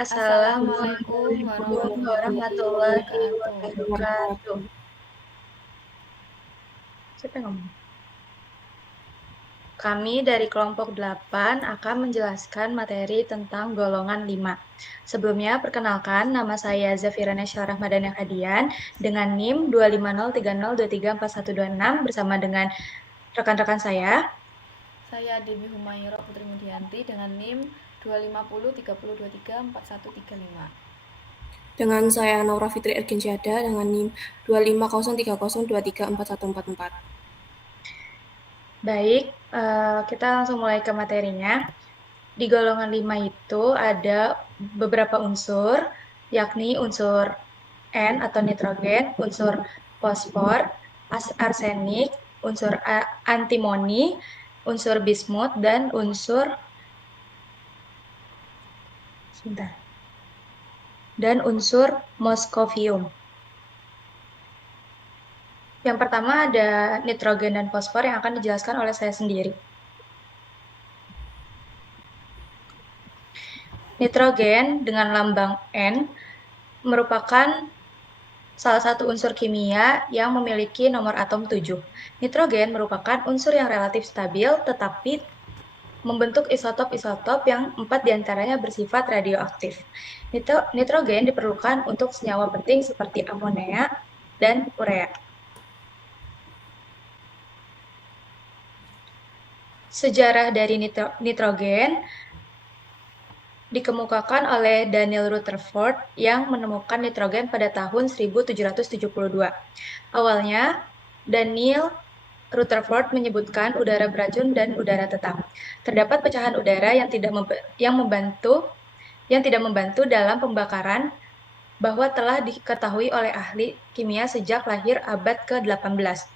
Assalamualaikum Assalamualaikum warahmatullahi wabarakatuh. wabarakatuh. Siapa yang ngomong? Kami dari kelompok 8 akan menjelaskan materi tentang golongan 5. Sebelumnya, perkenalkan nama saya Zafira Nesya Rahmadana Hadian dengan NIM 25030234126 bersama dengan rekan-rekan saya. Saya Dewi Humaira Putri Mudianti dengan NIM 25030234135. Dengan saya Naura Fitri Ergensyada dengan NIM 25030234144. Baik, kita langsung mulai ke materinya. Di golongan 5 itu ada beberapa unsur, yakni unsur N atau nitrogen, unsur fosfor, arsenik, unsur antimoni, unsur bismut, dan unsur moskovium. Yang pertama ada nitrogen dan fosfor yang akan dijelaskan oleh saya sendiri. Nitrogen dengan lambang N merupakan salah satu unsur kimia yang memiliki nomor atom 7. Nitrogen merupakan unsur yang relatif stabil tetapi membentuk isotop-isotop yang 4 diantaranya bersifat radioaktif. Nitrogen diperlukan untuk senyawa penting seperti amonia dan urea. Sejarah dari nitrogen dikemukakan oleh Daniel Rutherford yang menemukan nitrogen pada tahun 1772. Awalnya, Daniel Rutherford menyebutkan udara beracun dan udara tetap. Terdapat pecahan udara yang tidak membantu dalam pembakaran bahwa telah diketahui oleh ahli kimia sejak lahir abad ke-18.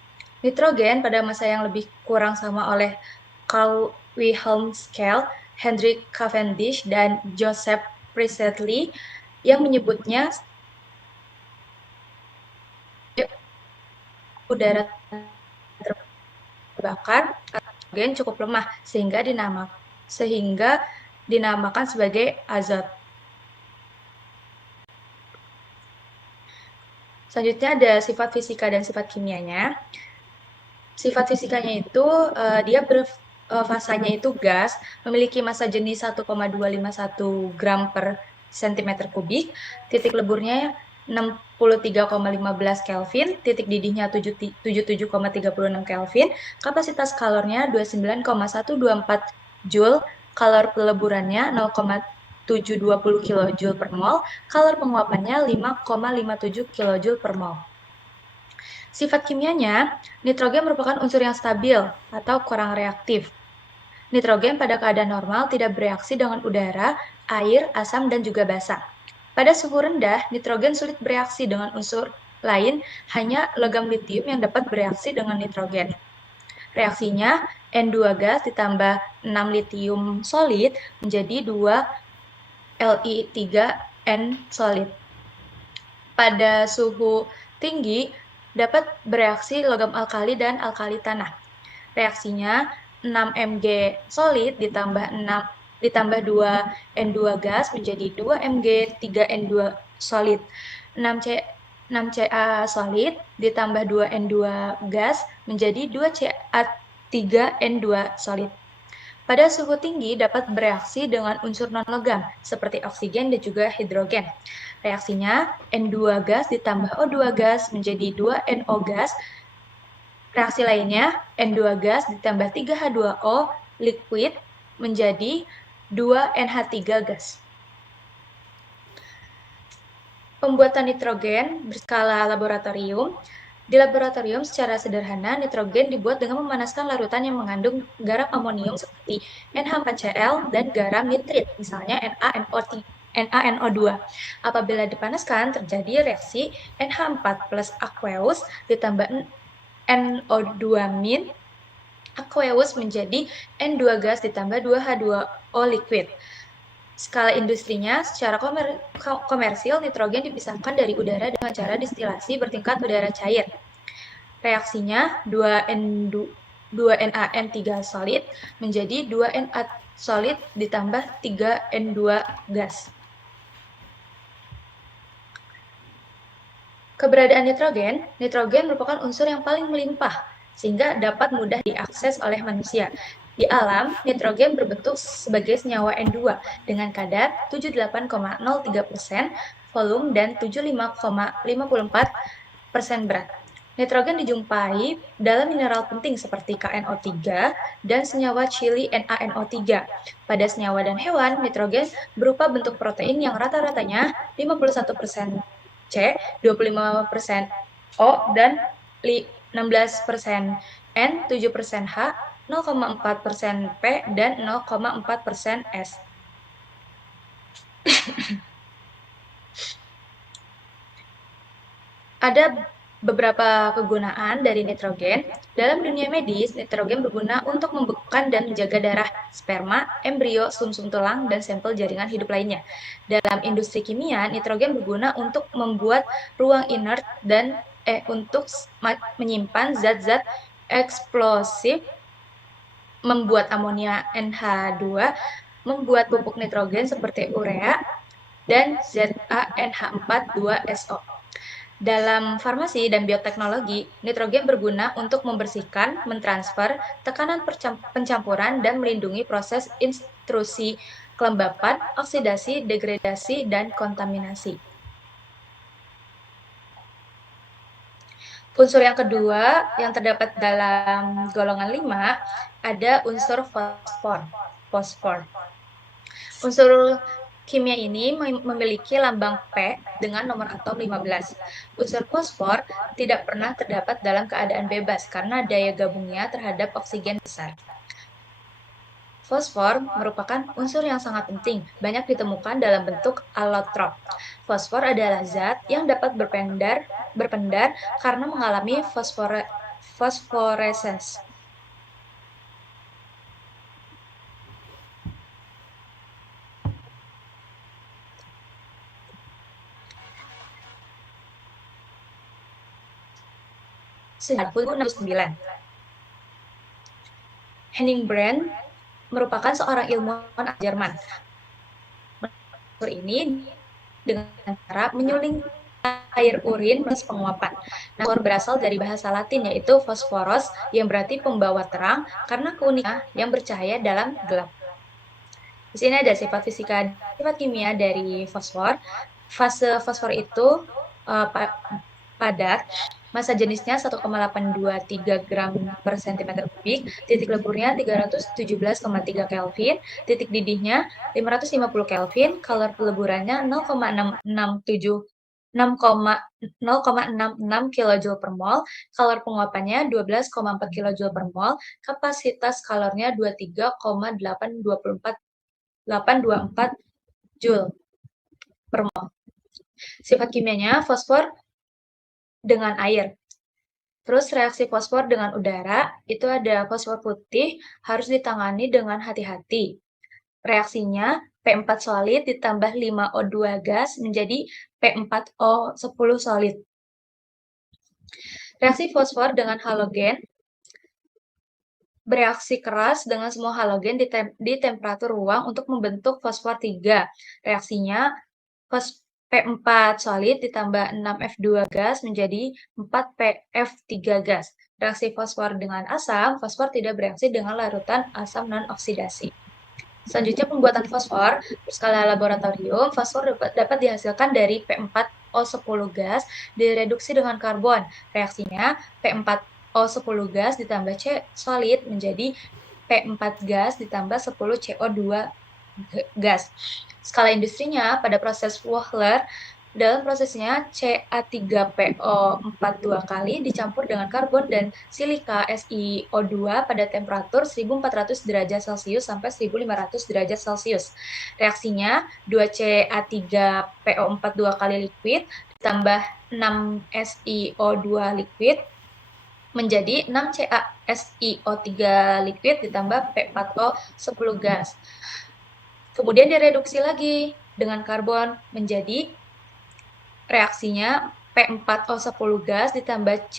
Nitrogen pada masa yang lebih kurang sama oleh Carl Wilhelm Scheele, Hendrik Cavendish, dan Joseph Priestley yang menyebutnya udara terbakar nitrogen cukup lemah sehingga dinamakan sebagai azot. Selanjutnya ada sifat fisika dan sifat kimianya. Sifat fisikanya itu dia fasanya itu gas, memiliki massa jenis 1,251 gram per cm kubik, titik leburnya 63,15 Kelvin, titik didihnya 77,36 Kelvin, kapasitas kalornya 29,124 Joule, kalor peleburannya 0,720 kJ per mol, kalor penguapannya 5,57 kJ per mol. Sifat kimianya, nitrogen merupakan unsur yang stabil atau kurang reaktif. Nitrogen pada keadaan normal tidak bereaksi dengan udara, air, asam, dan juga basa. Pada suhu rendah, nitrogen sulit bereaksi dengan unsur lain, hanya logam litium yang dapat bereaksi dengan nitrogen. Reaksinya, N2 gas ditambah 6 litium solid menjadi 2 Li3N solid. Pada suhu tinggi, dapat bereaksi logam alkali dan alkali tanah. Reaksinya 6 Mg solid ditambah 2 N2 gas menjadi 2 Mg 3 N2 solid. 6 Ca solid ditambah 2 N2 gas menjadi 2 Ca 3 N2 solid. Pada suhu tinggi dapat bereaksi dengan unsur non-logam seperti oksigen dan juga hidrogen. Reaksinya N2 gas ditambah O2 gas menjadi 2 NO gas. Reaksi lainnya N2 gas ditambah 3H2O liquid menjadi 2 NH3 gas. Pembuatan nitrogen berskala laboratorium. Di laboratorium secara sederhana, nitrogen dibuat dengan memanaskan larutan yang mengandung garam amonium seperti NH4Cl dan garam nitrit, misalnya NaNO2. Apabila dipanaskan, terjadi reaksi NH4 plus aqueous ditambah NO2- aqueous menjadi N2 gas ditambah 2H2O liquid. Skala industrinya, secara komersil, nitrogen dipisahkan dari udara dengan cara distilasi bertingkat udara cair. Reaksinya 2NaN3 solid menjadi 2Na solid ditambah 3N2 gas. Keberadaan nitrogen merupakan unsur yang paling melimpah, sehingga dapat mudah diakses oleh manusia. Di alam, nitrogen berbentuk sebagai senyawa N2 dengan kadar 78,03% volume dan 75,54% berat. Nitrogen dijumpai dalam mineral penting seperti KNO3 dan senyawa Chili NaNO3. Pada senyawa dan hewan, nitrogen berupa bentuk protein yang rata-ratanya 51% C, 25% O, dan 16% N, 7% H, 0,4% P, dan 0,4% S. Ada beberapa kegunaan dari nitrogen. Dalam dunia medis, nitrogen berguna untuk membekukan dan menjaga darah, sperma, embrio, sumsum tulang, dan sampel jaringan hidup lainnya. Dalam industri kimia, nitrogen berguna untuk membuat ruang inert dan untuk menyimpan zat-zat eksplosif, membuat amonia NH2, membuat pupuk nitrogen seperti urea, dan ZaNH4,2SO. Dalam farmasi dan bioteknologi, nitrogen berguna untuk membersihkan, mentransfer, tekanan pencampuran, dan melindungi proses intrusi kelembapan, oksidasi, degradasi, dan kontaminasi. Unsur yang kedua yang terdapat dalam golongan 5 ada unsur fosfor. Unsur kimia ini memiliki lambang P dengan nomor atom 15. Unsur fosfor tidak pernah terdapat dalam keadaan bebas karena daya gabungnya terhadap oksigen besar. Fosfor merupakan unsur yang sangat penting, banyak ditemukan dalam bentuk alotrop. Fosfor adalah zat yang dapat berpendar karena mengalami fosforescence. Sejak 1969. Henning Brand merupakan seorang ilmuwan Jerman. Unsur ini dengan cara menyuling air urin plus penguapan. Fosfor berasal dari bahasa Latin yaitu fosforos yang berarti pembawa terang karena keunikannya yang bercahaya dalam gelap. Di sini ada sifat fisika, sifat kimia dari fosfor. Fase fosfor itu padat. Massa jenisnya 1,823 gram per cm kubik, titik leburnya 317,3 Kelvin, titik didihnya 550 Kelvin, kalor peleburannya 0,666 kJ per mol, kalor penguapannya 12,4 kJ per mol, kapasitas kalornya 23,824 Joule per mol. Sifat kimianya fosfor dengan air. Terus reaksi fosfor dengan udara, itu ada fosfor putih, harus ditangani dengan hati-hati. Reaksinya P4 solid ditambah 5O2 gas menjadi P4O10 solid. Reaksi fosfor dengan halogen bereaksi keras dengan semua halogen di temperatur ruang untuk membentuk fosfor 3. Reaksinya P4 solid ditambah 6F2 gas menjadi 4PF3 gas. Reaksi fosfor dengan asam, fosfor tidak bereaksi dengan larutan asam non-oksidasi. Selanjutnya pembuatan fosfor berskala laboratorium, fosfor dapat dihasilkan dari P4O10 gas direduksi dengan karbon. Reaksinya P4O10 gas ditambah C solid menjadi P4 gas ditambah 10 CO2 gas. Skala industrinya pada proses Wohler, dalam prosesnya Ca3PO42 kali dicampur dengan karbon dan silika SiO2 pada temperatur 1400 derajat Celcius sampai 1500 derajat Celcius. Reaksinya 2Ca3PO42 kali liquid ditambah 6 SiO2 liquid menjadi 6 CaSiO3 liquid ditambah P4O10 gas. Kemudian direduksi lagi dengan karbon menjadi reaksinya P4O10 gas ditambah C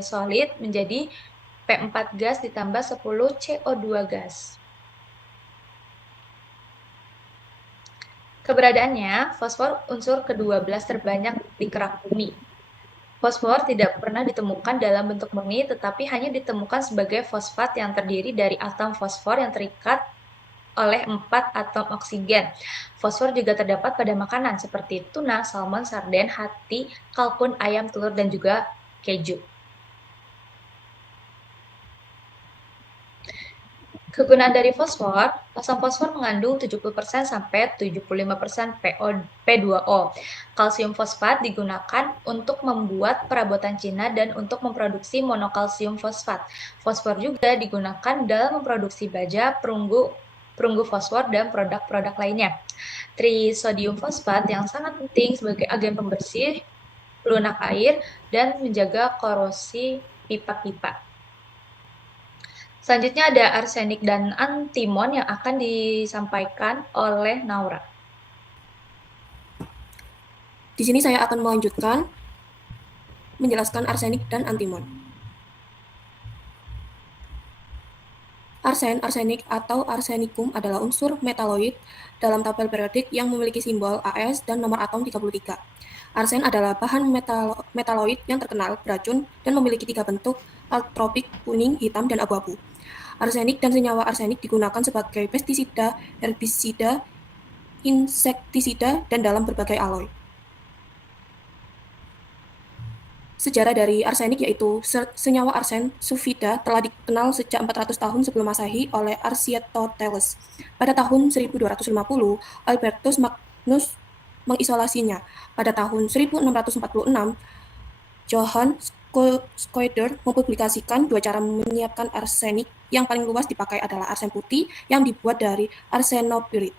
solid menjadi P4 gas ditambah 10 CO2 gas. Keberadaannya, fosfor unsur ke-12 terbanyak di kerak bumi. Fosfor tidak pernah ditemukan dalam bentuk murni, tetapi hanya ditemukan sebagai fosfat yang terdiri dari atom fosfor yang terikat oleh 4 atom oksigen. Fosfor juga terdapat pada makanan seperti tuna, salmon, sarden, hati, kalkun, ayam, telur, dan juga keju. Kegunaan dari fosfor, asam fosfor mengandung 70% sampai 75% P2O. Kalsium fosfat digunakan untuk membuat perabotan Cina dan untuk memproduksi monokalsium fosfat. Fosfor juga digunakan dalam memproduksi baja, perunggu fosfor, dan produk-produk lainnya. Trisodium fosfat yang sangat penting sebagai agen pembersih, pelunak air, dan menjaga korosi pipa-pipa. Selanjutnya ada arsenik dan antimon yang akan disampaikan oleh Naura. Di sini saya akan melanjutkan menjelaskan arsenik dan antimon. Arsen, arsenik, atau arsenicum adalah unsur metaloid dalam tabel periodik yang memiliki simbol AS dan nomor atom 33. Arsen adalah bahan metaloid yang terkenal, beracun, dan memiliki 3 bentuk: altropik, kuning, hitam, dan abu-abu. Arsenik dan senyawa arsenik digunakan sebagai pestisida, herbisida, insektisida, dan dalam berbagai alloy. Sejarah dari arsenik yaitu senyawa arsen sulfida telah dikenal sejak 400 tahun sebelum Masehi oleh Aristoteles. Pada tahun 1250, Albertus Magnus mengisolasinya. Pada tahun 1646, Johann Schroeder mempublikasikan 2 cara menyiapkan arsenik. Yang paling luas dipakai adalah arsen putih yang dibuat dari arsenopirit.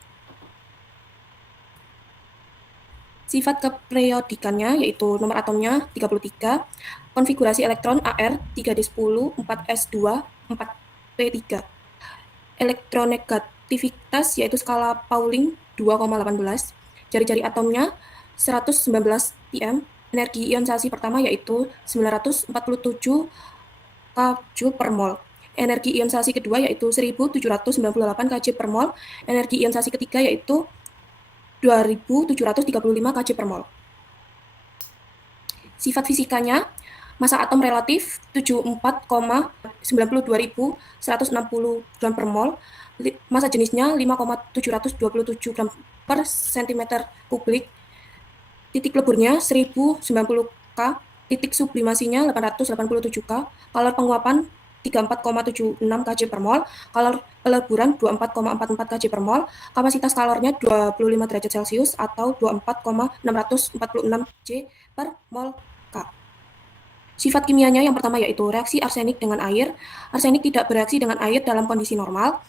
Sifat keperiodikannya yaitu nomor atomnya 33, konfigurasi elektron Ar 3d10, 4s2, 4p3. Elektronegativitas yaitu skala Pauling 2,18. Jari-jari atomnya 119 pm. Energi ionisasi pertama yaitu 947 kJ per mol. Energi ionisasi kedua yaitu 1798 kJ per mol. Energi ionisasi ketiga yaitu 2735 kJ per mol. Sifat fisikanya, massa atom relatif 74,92160 gram per mol, massa jenisnya 5,727 gram per cm kubik, titik leburnya 1090 K, titik sublimasinya 887 K, kalor penguapan 34,76 kJ per mol, kalor peleburan 24,44 kJ per mol, kapasitas kalornya 25 derajat Celcius atau 24,646 J per mol K. Sifat kimianya yang pertama yaitu reaksi arsenik dengan air. Arsenik tidak bereaksi dengan air dalam kondisi normal.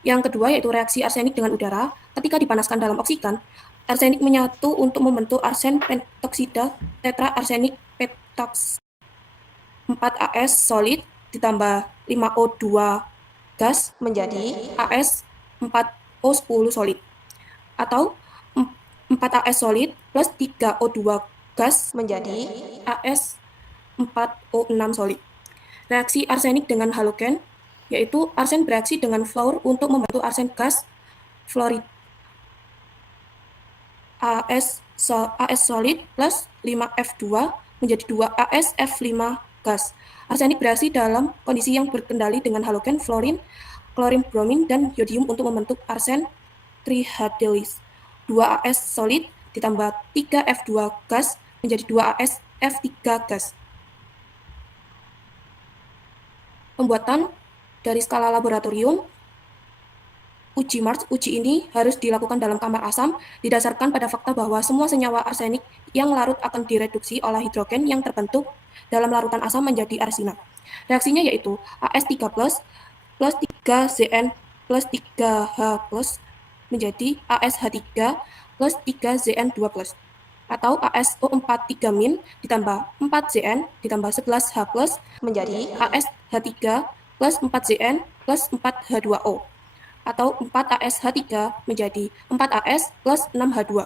Yang kedua yaitu reaksi arsenik dengan udara. Ketika dipanaskan dalam oksigen, arsenik menyatu untuk membentuk arsen pentoksida tetra arsenik pentaoks 4As solid ditambah 5O2 gas menjadi AS4O10 solid, atau 4As solid plus 3O2 gas menjadi AS4O6 solid. Reaksi arsenik dengan halogen yaitu arsen bereaksi dengan fluor untuk membentuk arsen gas fluorid. AS solid plus 5F2 menjadi 2AsF5 gas. Arsenik bereaksi dalam kondisi yang berkendali dengan halogen, fluorin, klorin, bromin, dan yodium untuk membentuk arsen trihadelis. 2As solid ditambah 3F2 gas menjadi 2AsF3 gas. Pembuatan dari skala laboratorium. Uji Marx. Uji ini harus dilakukan dalam kamar asam, didasarkan pada fakta bahwa semua senyawa arsenik yang larut akan direduksi oleh hidrogen yang terbentuk dalam larutan asam menjadi arsina. Reaksinya yaitu AS3 plus 3Zn plus 3H plus menjadi ASH3 plus 3Zn2 plus, atau ASO4 3- ditambah 4Zn ditambah 11H plus menjadi ASH3 plus 4Zn plus 4H2O, atau 4AsH3 menjadi 4As plus 6H2.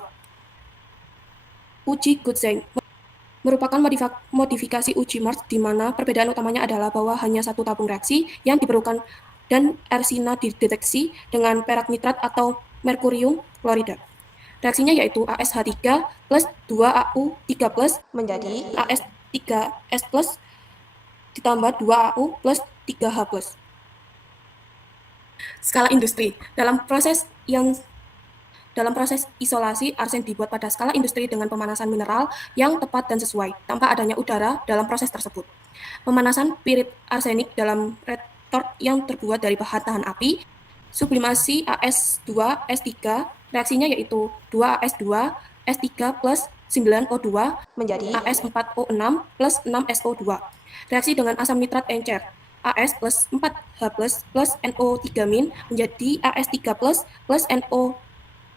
Uji Gutzeng merupakan modifikasi uji Marx di mana perbedaan utamanya adalah bahwa hanya satu tabung reaksi yang diperlukan dan arsina dideteksi dengan perak nitrat atau merkurium klorida. Reaksinya yaitu AsH3 plus 2Au3 plus menjadi 3S plus ditambah 2AU plus 3H plus. Skala industri. Dalam proses isolasi, arsen dibuat pada skala industri dengan pemanasan mineral yang tepat dan sesuai, tanpa adanya udara dalam proses tersebut. Pemanasan pirit arsenik dalam retort yang terbuat dari bahan tahan api, sublimasi AS2S3, reaksinya yaitu 2AS2, S3 plus 9O2 menjadi AS4O6 plus 6SO2. Reaksi dengan asam nitrat encer, AS plus 4H plus NO3- menjadi AS3 plus NO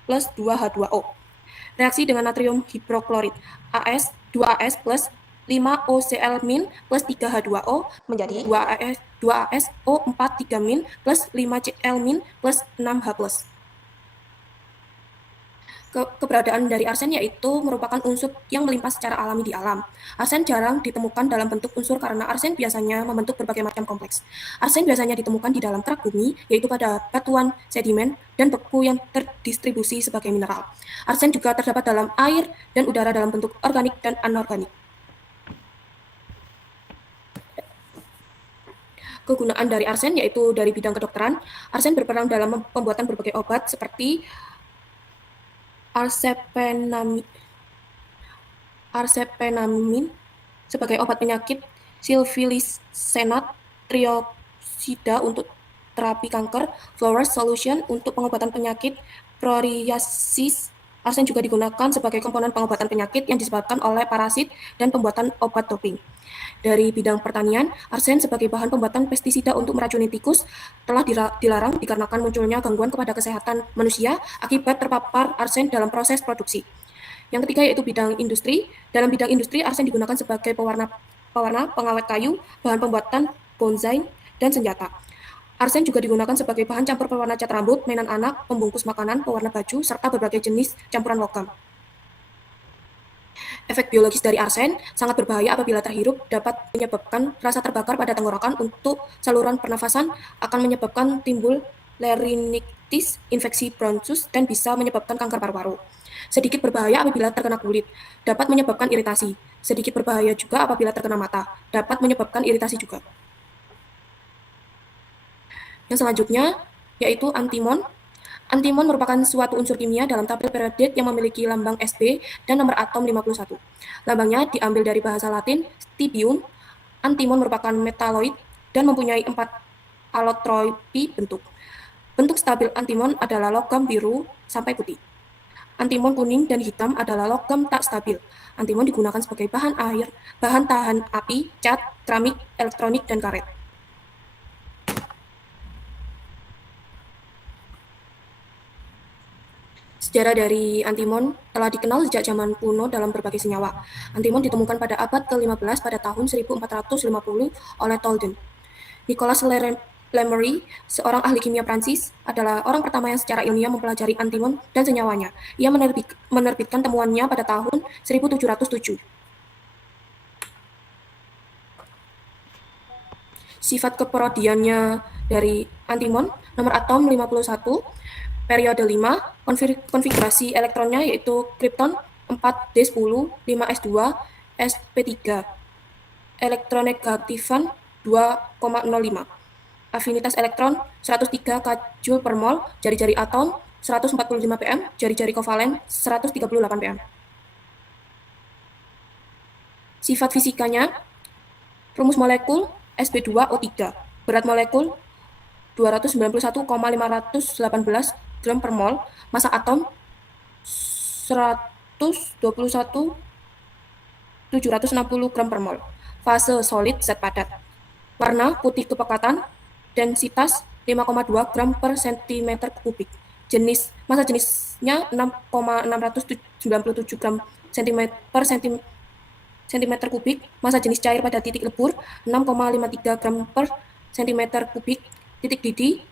plus 2H2O. Reaksi dengan natrium hidroklorid, AS 2AS plus 5OCl- plus 3H2O menjadi 2ASO4 plus 5Cl- plus 6H+. Keberadaan dari arsen yaitu merupakan unsur yang melimpah secara alami di alam. Arsen jarang ditemukan dalam bentuk unsur karena arsen biasanya membentuk berbagai macam kompleks. Arsen biasanya ditemukan di dalam kerak bumi, yaitu pada batuan, sedimen, dan beku yang terdistribusi sebagai mineral. Arsen juga terdapat dalam air dan udara dalam bentuk organik dan anorganik. Kegunaan dari arsen yaitu dari bidang kedokteran. Arsen berperan dalam pembuatan berbagai obat seperti arsepenamin sebagai obat penyakit, silvilisenat triosida untuk terapi kanker, Flowers Solution untuk pengobatan penyakit psoriasis. Arsen juga digunakan sebagai komponen pengobatan penyakit yang disebabkan oleh parasit dan pembuatan obat doping. Dari bidang pertanian, arsen sebagai bahan pembuatan pestisida untuk meracuni tikus telah dilarang dikarenakan munculnya gangguan kepada kesehatan manusia akibat terpapar arsen dalam proses produksi. Yang ketiga yaitu bidang industri. Dalam bidang industri, arsen digunakan sebagai pewarna, pengawet kayu, bahan pembuatan bonsai, dan senjata. Arsen juga digunakan sebagai bahan campur pewarna cat rambut, mainan anak, pembungkus makanan, pewarna baju, serta berbagai jenis campuran logam. Efek biologis dari arsen sangat berbahaya apabila terhirup, dapat menyebabkan rasa terbakar pada tenggorokan untuk saluran pernafasan, akan menyebabkan timbul laryngitis, infeksi bronchus, dan bisa menyebabkan kanker paru-paru. Sedikit berbahaya apabila terkena kulit, dapat menyebabkan iritasi. Sedikit berbahaya juga apabila terkena mata, dapat menyebabkan iritasi juga. Yang selanjutnya yaitu antimon. Antimon merupakan suatu unsur kimia dalam tabel periodik yang memiliki lambang Sb dan nomor atom 51. Lambangnya diambil dari bahasa Latin stibium. Antimon merupakan metaloid dan mempunyai 4 alotropi bentuk. Bentuk stabil antimon adalah logam biru sampai putih. Antimon kuning dan hitam adalah logam tak stabil. Antimon digunakan sebagai bahan air, bahan tahan api, cat, keramik, elektronik, dan karet. Sejarah dari antimon telah dikenal sejak zaman kuno dalam berbagai senyawa. Antimon ditemukan pada abad ke-15 pada tahun 1450 oleh Tolden. Nicolas Lemery, seorang ahli kimia Prancis, adalah orang pertama yang secara ilmiah mempelajari antimon dan senyawanya. Ia menerbitkan temuannya pada tahun 1707. Sifat keparodiannya dari antimon, nomor atom 51, periode 5, konfigurasi elektronnya yaitu kripton 4d10, 5s2, sp3, elektronegatifan 2,05, afinitas elektron 103 kJ per mol, jari-jari atom 145 pm, jari-jari kovalen 138 pm. Sifat fisikanya, rumus molekul Sb2O3, berat molekul 291,518 gram per mol, massa atom 121,760 gram per mol, fase solid zat padat, warna putih kepekatan, densitas 5,2 gram per cm kubik, massa jenisnya 6,697 gram per cm kubik, massa jenis cair pada titik lebur 6,53 gram per cm kubik, titik didih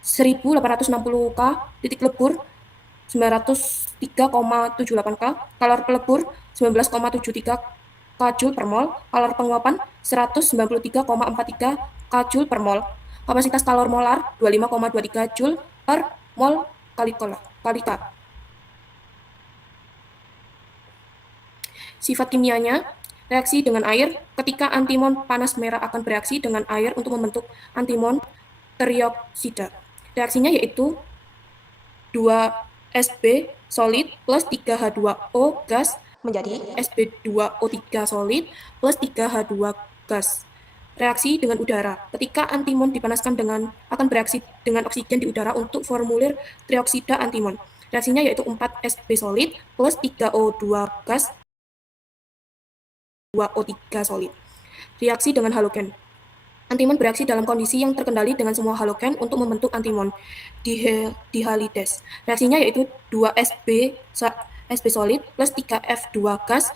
1860 K, titik lebur 903,78 K, kalor pelebur 19,73 kJ per mol, kalor penguapan 193,43 kJ per mol, kapasitas kalor molar 25,23 Joule per mol kali K. Sifat kimianya, Reaksi dengan air, ketika antimon panas merah akan bereaksi dengan air untuk membentuk antimon trioksida. Reaksinya yaitu 2Sb solid plus 3H2O gas menjadi Sb2O3 solid plus 3H2 gas. Reaksi dengan udara. Ketika antimon dipanaskan akan bereaksi dengan oksigen di udara untuk formulir trioksida antimon. Reaksinya yaitu 4Sb solid plus 3O2 gas 2O3 solid. Reaksi dengan halogen. Antimon bereaksi dalam kondisi yang terkendali dengan semua halogen untuk membentuk antimon dihalides. Reaksinya yaitu 2Sb solid plus 3F2 gas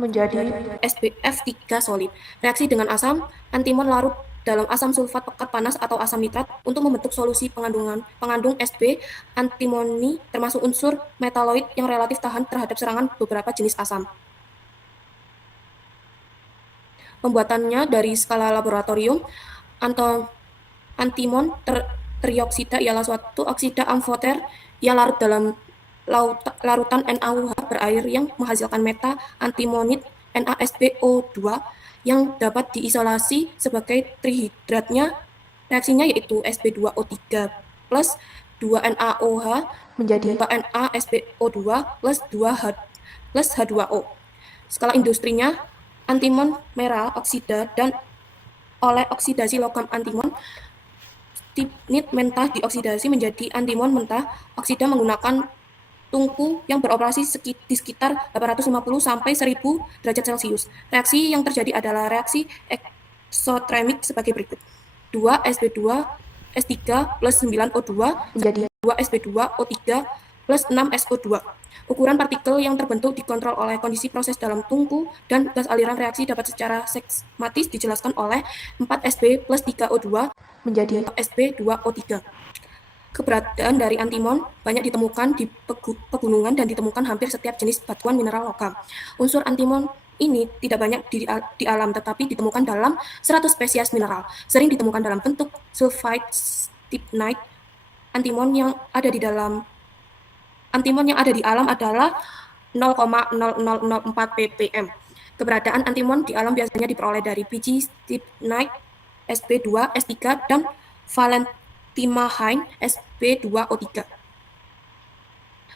menjadi SbF3 solid. Reaksi dengan asam, antimon larut dalam asam sulfat pekat panas atau asam nitrat untuk membentuk solusi pengandung Sb antimoni termasuk unsur metaloid yang relatif tahan terhadap serangan beberapa jenis asam. Pembuatannya dari skala laboratorium, antimon trioksida ialah suatu oksida amfoter yang larut dalam larutan NaOH berair yang menghasilkan meta-antimonid NaSbO2 yang dapat diisolasi sebagai trihidratnya. Reaksinya yaitu Sb2O3 plus 2NaOH menjadi 2NaSbO2 plus H2O. Skala industrinya, antimon merah oksida dan oleh oksidasi logam antimon stibnit mentah dioksidasi menjadi antimon mentah oksida menggunakan tungku yang beroperasi di sekitar 850 sampai 1000 derajat Celcius. Reaksi yang terjadi adalah reaksi eksotermik sebagai berikut. 2 Sb2 S3 plus 9 O2 menjadi 2 Sb2 O3 plus 6 SO2. Ukuran partikel yang terbentuk dikontrol oleh kondisi proses dalam tungku dan gas aliran reaksi dapat secara skematis dijelaskan oleh 4 Sb plus 3 O2 menjadi Sb2O3. Keberadaan dari antimon banyak ditemukan di pegunungan dan ditemukan hampir setiap jenis batuan mineral logam. Unsur antimon ini tidak banyak di alam tetapi ditemukan dalam 100 spesies mineral. Sering ditemukan dalam bentuk sulfide stibnite. Antimon yang ada di alam adalah 0,0004 ppm. Keberadaan antimon di alam biasanya diperoleh dari biji stibnite Sb2, S3, dan valentimahine Sb2O3.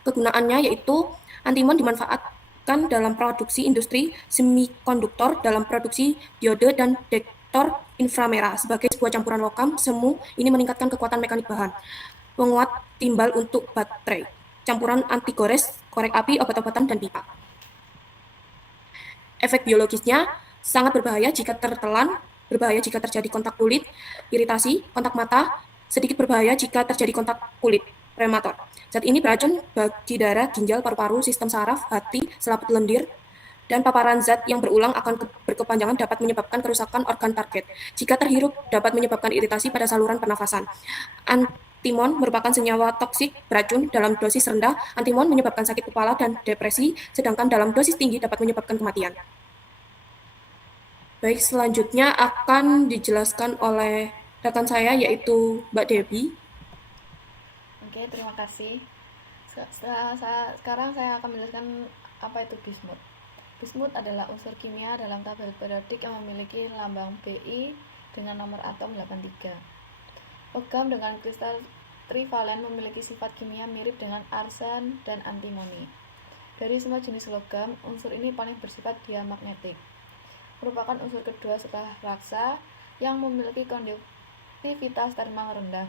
Kegunaannya yaitu antimon dimanfaatkan dalam produksi industri semikonduktor, dalam produksi diode dan detektor inframerah. Sebagai sebuah campuran logam semu, ini meningkatkan kekuatan mekanik bahan. Penguat timbal untuk baterai. Campuran anti gores, korek api, obat-obatan, dan pipa. Efek biologisnya sangat berbahaya jika tertelan, berbahaya jika terjadi kontak kulit, iritasi, kontak mata, sedikit berbahaya jika terjadi kontak kulit, premator. Zat ini beracun bagi darah, ginjal, paru-paru, sistem saraf, hati, selaput lendir, dan paparan zat yang berulang akan berkepanjangan dapat menyebabkan kerusakan organ target. Jika terhirup, dapat menyebabkan iritasi pada saluran pernafasan. Antimon merupakan senyawa toksik beracun dalam dosis rendah. Antimon menyebabkan sakit kepala dan depresi, sedangkan dalam dosis tinggi dapat menyebabkan kematian. Baik, selanjutnya akan dijelaskan oleh rekan saya yaitu Mbak Debbie. Oke, terima kasih. Sekarang saya akan menjelaskan apa itu bismut. Bismut adalah unsur kimia dalam tabel periodik yang memiliki lambang Bi dengan nomor atom 83. Logam dengan kristal trivalen memiliki sifat kimia mirip dengan arsen dan antimoni. Dari semua jenis logam, unsur ini paling bersifat diamagnetik. Merupakan unsur kedua setelah raksa yang memiliki konduktivitas termal rendah.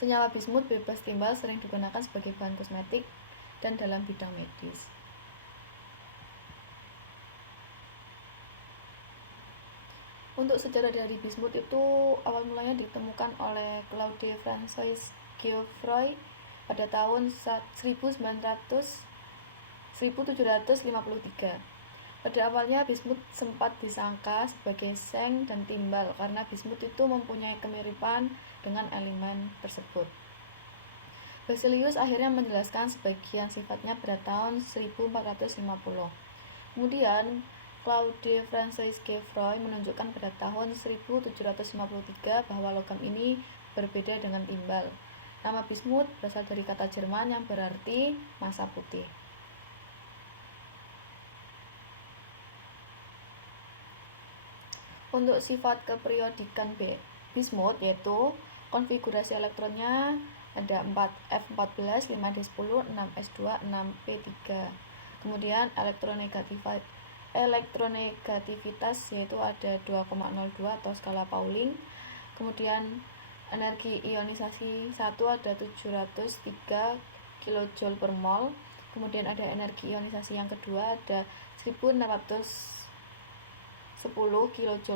Senyawa bismut bebas timbal sering digunakan sebagai bahan kosmetik dan dalam bidang medis. Untuk sejarah dari bismut itu awal mulanya ditemukan oleh Claude François Geoffroy pada tahun 1753. Pada awalnya bismut sempat disangka sebagai seng dan timbal karena bismut itu mempunyai kemiripan dengan elemen tersebut. Baselius akhirnya menjelaskan sebagian sifatnya pada tahun 1450. Kemudian Claude François Geoffroy menunjukkan pada tahun 1753 bahwa logam ini berbeda dengan timbal. Nama bismut berasal dari kata Jerman yang berarti massa putih. Untuk sifat keperiodikan bismut yaitu konfigurasi elektronnya ada 4F14, 5D10, 6S2, 6P3. Kemudian elektronegativitas yaitu ada 2,02 atau skala Pauling. Kemudian energi ionisasi 1 ada 703 kJ per mol. Kemudian ada energi ionisasi yang kedua ada 1610 kJ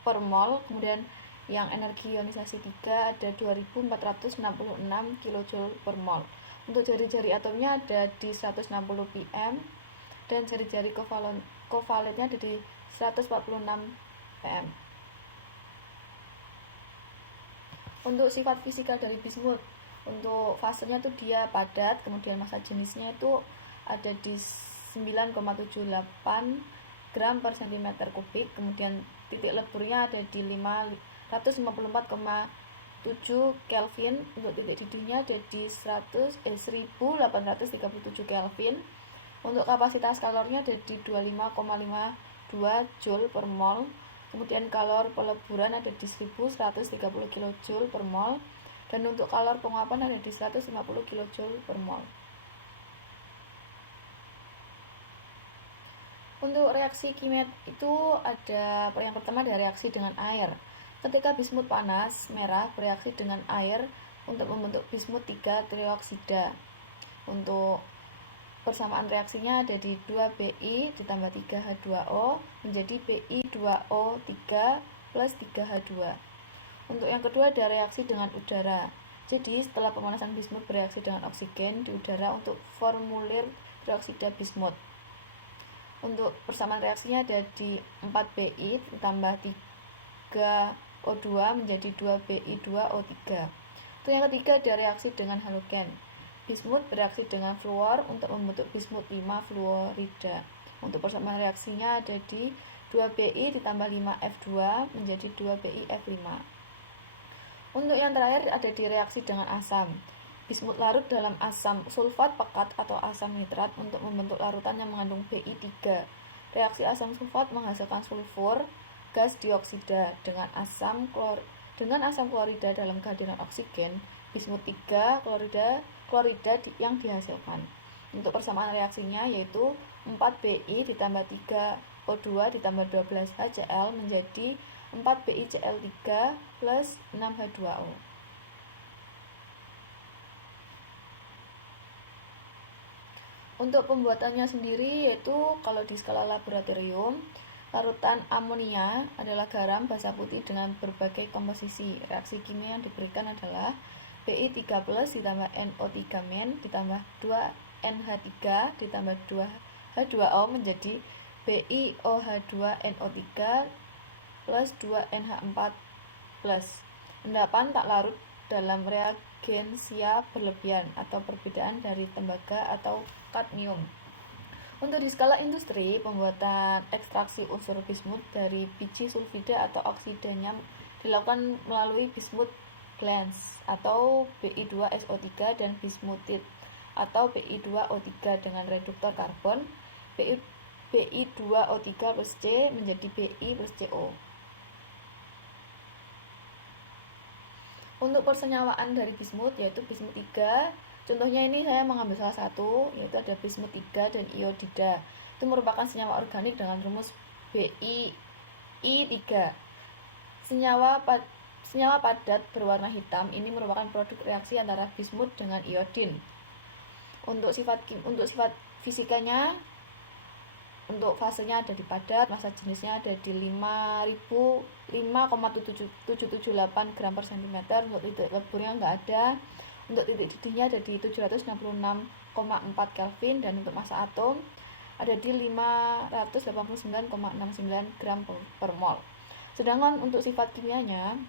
per mol. Kemudian yang energi ionisasi 3 ada 2466 kJ per mol. Untuk jari-jari atomnya ada di 160 pm dan jari-jari kovalennya ada di 146 pm. Untuk sifat fisika dari bismut, untuk fasenya itu dia padat, kemudian massa jenisnya itu ada di 9,78 gram per cm kubik, kemudian titik leburnya ada di 554,7 Kelvin, untuk titik didihnya ada di 1837 Kelvin. Untuk kapasitas kalornya ada di 25,52 Joule per mol. Kemudian kalor peleburan ada di 1130 kJ per mol, dan untuk kalor penguapan ada di 150 kJ per mol. Untuk reaksi kimia itu ada yang pertama ada reaksi dengan air. Ketika bismut panas merah bereaksi dengan air untuk membentuk bismut 3 trioksida. Untuk persamaan reaksinya ada di 2Bi ditambah 3H2O menjadi Bi2O3 plus 3H2. Untuk yang kedua ada reaksi dengan udara. Jadi setelah pemanasan bismut bereaksi dengan oksigen di udara untuk formulir trioksida bismut. Untuk persamaan reaksinya ada di 4Bi ditambah 3O2 menjadi 2Bi2O3. Untuk yang ketiga ada reaksi dengan halogen. Bismut bereaksi dengan fluor untuk membentuk bismut 5 fluorida. Untuk persamaan reaksinya ada di 2Bi ditambah 5F2 menjadi 2BiF5. Untuk yang terakhir ada di reaksi dengan asam. Bismut larut dalam asam sulfat pekat atau asam nitrat untuk membentuk larutan yang mengandung Bi3. Reaksi asam sulfat menghasilkan sulfur gas dioksida dengan asam klorida dalam kehadiran oksigen. Bismut 3 klorida yang dihasilkan. Untuk persamaan reaksinya yaitu 4Bi ditambah 3O2 ditambah 12 HCl menjadi 4BiCl3 plus 6H2O. Untuk pembuatannya sendiri yaitu kalau di skala laboratorium, larutan amonia adalah garam basa putih dengan berbagai komposisi. Reaksi kimia yang diberikan adalah Bi3+ ditambah NO3- ditambah 2NH3 ditambah 2H2O menjadi BiOH2NO3 plus 2NH4+. Endapan tak larut dalam reagensia berlebihan atau perbedaan dari tembaga atau kadmium. Untuk di skala industri, pembuatan ekstraksi unsur bismut dari biji sulfida atau oksidanya dilakukan melalui bismut glans atau Bi2SO3 dan bismutit atau Bi2O3 dengan reduktor karbon Bi2O3 plus C menjadi Bi plus CO. Untuk persenyawaan dari bismut yaitu bismut 3, contohnya ini saya mengambil salah satu yaitu ada bismut 3 dan iodida. Itu merupakan senyawa organik dengan rumus BiI3. Senyawa padat berwarna hitam ini merupakan produk reaksi antara bismut dengan iodin. Untuk sifat fisikanya, untuk fasenya ada di padat, massa jenisnya ada di 5,778 gram per cm. Untuk titik leburnya enggak ada. Untuk titik didihnya ada di 766,4 Kelvin dan untuk massa atom ada di 589,69 gram per mol. Sedangkan untuk sifat kimianya,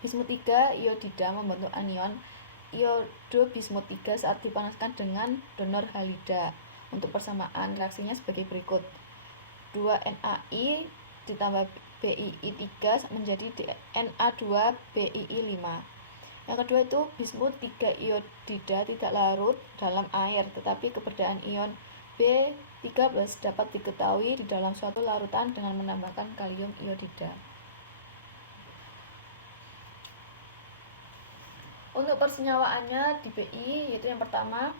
bismut 3 iodida membentuk anion iodobismut 3 saat dipanaskan dengan donor halida. Untuk persamaan reaksinya sebagai berikut: 2NaI ditambah BiI3 menjadi Na2BiI5. Yang kedua itu bismut 3 iodida tidak larut dalam air, tetapi keberadaan ion B13 dapat diketahui di dalam suatu larutan dengan menambahkan kalium iodida. Untuk persenyawaannya di BI, yaitu yang pertama,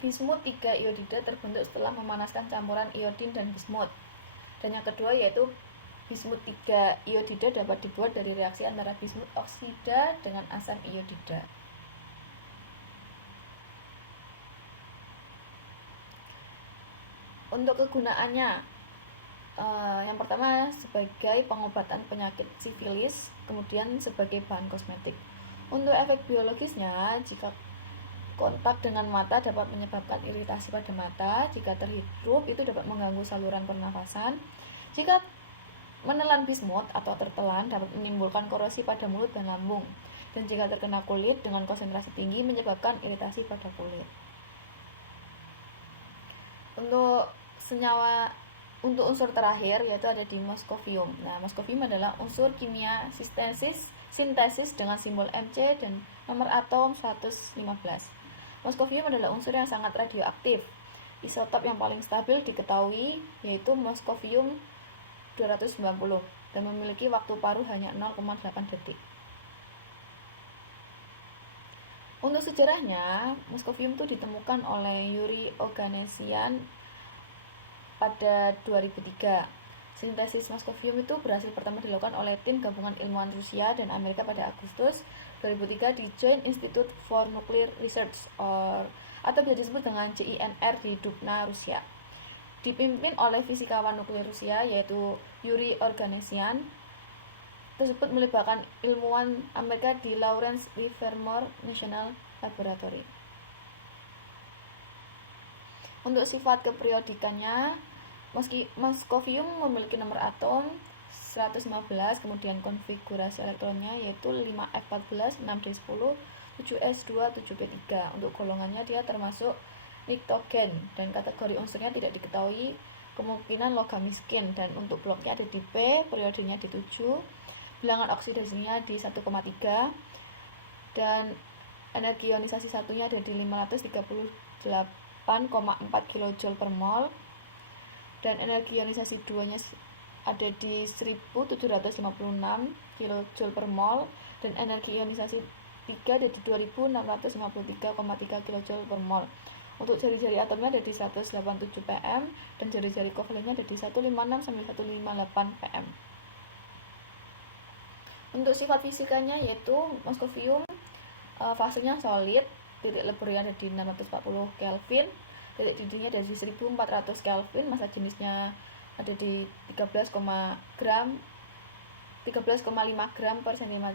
bismut 3 iodida terbentuk setelah memanaskan campuran iodin dan bismut. Dan yang kedua yaitu bismut 3 iodida dapat dibuat dari reaksi antara bismut oksida dengan asam iodida. Untuk kegunaannya, yang pertama sebagai pengobatan penyakit sifilis, kemudian sebagai bahan kosmetik. Untuk efek biologisnya, jika kontak dengan mata dapat menyebabkan iritasi pada mata. Jika terhirup itu dapat mengganggu saluran pernafasan. Jika menelan bismut atau tertelan dapat menimbulkan korosi pada mulut dan lambung. Dan jika terkena kulit dengan konsentrasi tinggi menyebabkan iritasi pada kulit. Untuk unsur terakhir yaitu ada di moskovium. Nah, moskovium adalah unsur kimia sintesis dengan simbol Mc dan nomor atom 115. Moskovium adalah unsur yang sangat radioaktif. Isotop yang paling stabil diketahui yaitu moskovium 290 dan memiliki waktu paruh hanya 0,8 detik. Untuk sejarahnya, moskovium itu ditemukan oleh Yuri Oganessian pada 2003. Sintesis moskovium itu berhasil pertama dilakukan oleh tim gabungan ilmuwan Rusia dan Amerika pada Agustus 2003 di Joint Institute for Nuclear Research atau bisa disebut dengan JINR di Dubna, Rusia. Dipimpin oleh fisikawan nuklir Rusia yaitu Yuri Oganessian. Tersebut melibatkan ilmuwan Amerika di Lawrence Livermore National Laboratory. Untuk sifat keperiodikannya, moskovium memiliki nomor atom 115, kemudian konfigurasi elektronnya yaitu 5f14, 6d10, 7s2, 7p3. Untuk golongannya dia termasuk niktogen dan kategori unsurnya tidak diketahui, kemungkinan logam miskin. Dan untuk bloknya ada di P, periodenya di 7, bilangan oksidasinya di 1,3 dan energi ionisasi satunya ada di 538,4 kJ per mol dan energi ionisasi 2 nya ada di 1756 kJ per mol dan energi ionisasi 3 ada di 2653,3 kJ per mol. Untuk jari-jari atomnya ada di 187 pm dan jari-jari kovalennya ada di 156 sampai 158 pm. Untuk sifat fisikanya yaitu moskovium fasenya solid, titik leburnya ada di 640 Kelvin, titik didihnya ada di 1400 Kelvin, massa jenisnya ada di 13,5 gram per cm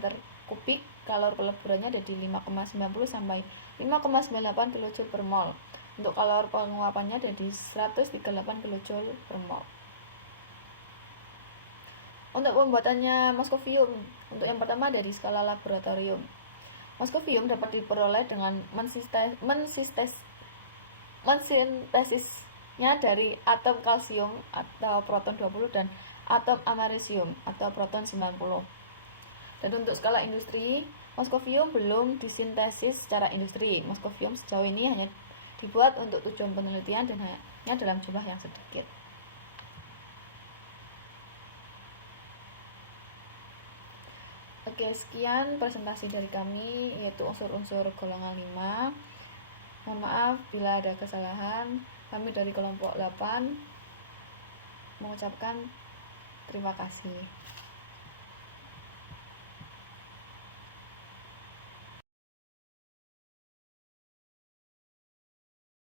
kubik, kalor peleburannya ada di 5,90 sampai 5,98 kJ per mol. Untuk kalor penguapannya ada di 138 kJ per mol. Untuk pembuatannya moskovium, untuk yang pertama dari skala laboratorium. Moskovium dapat diperoleh dengan mensintesisnya dari atom kalsium atau proton 20 dan atom amerisium atau proton 90. Dan untuk skala industri, moskovium belum disintesis secara industri. Moskovium sejauh ini hanya dibuat untuk tujuan penelitian dan hanya dalam jumlah yang sedikit. Oke, sekian presentasi dari kami yaitu unsur-unsur golongan 5. Mohon maaf bila ada kesalahan. Kami dari kelompok 8 mengucapkan terima kasih.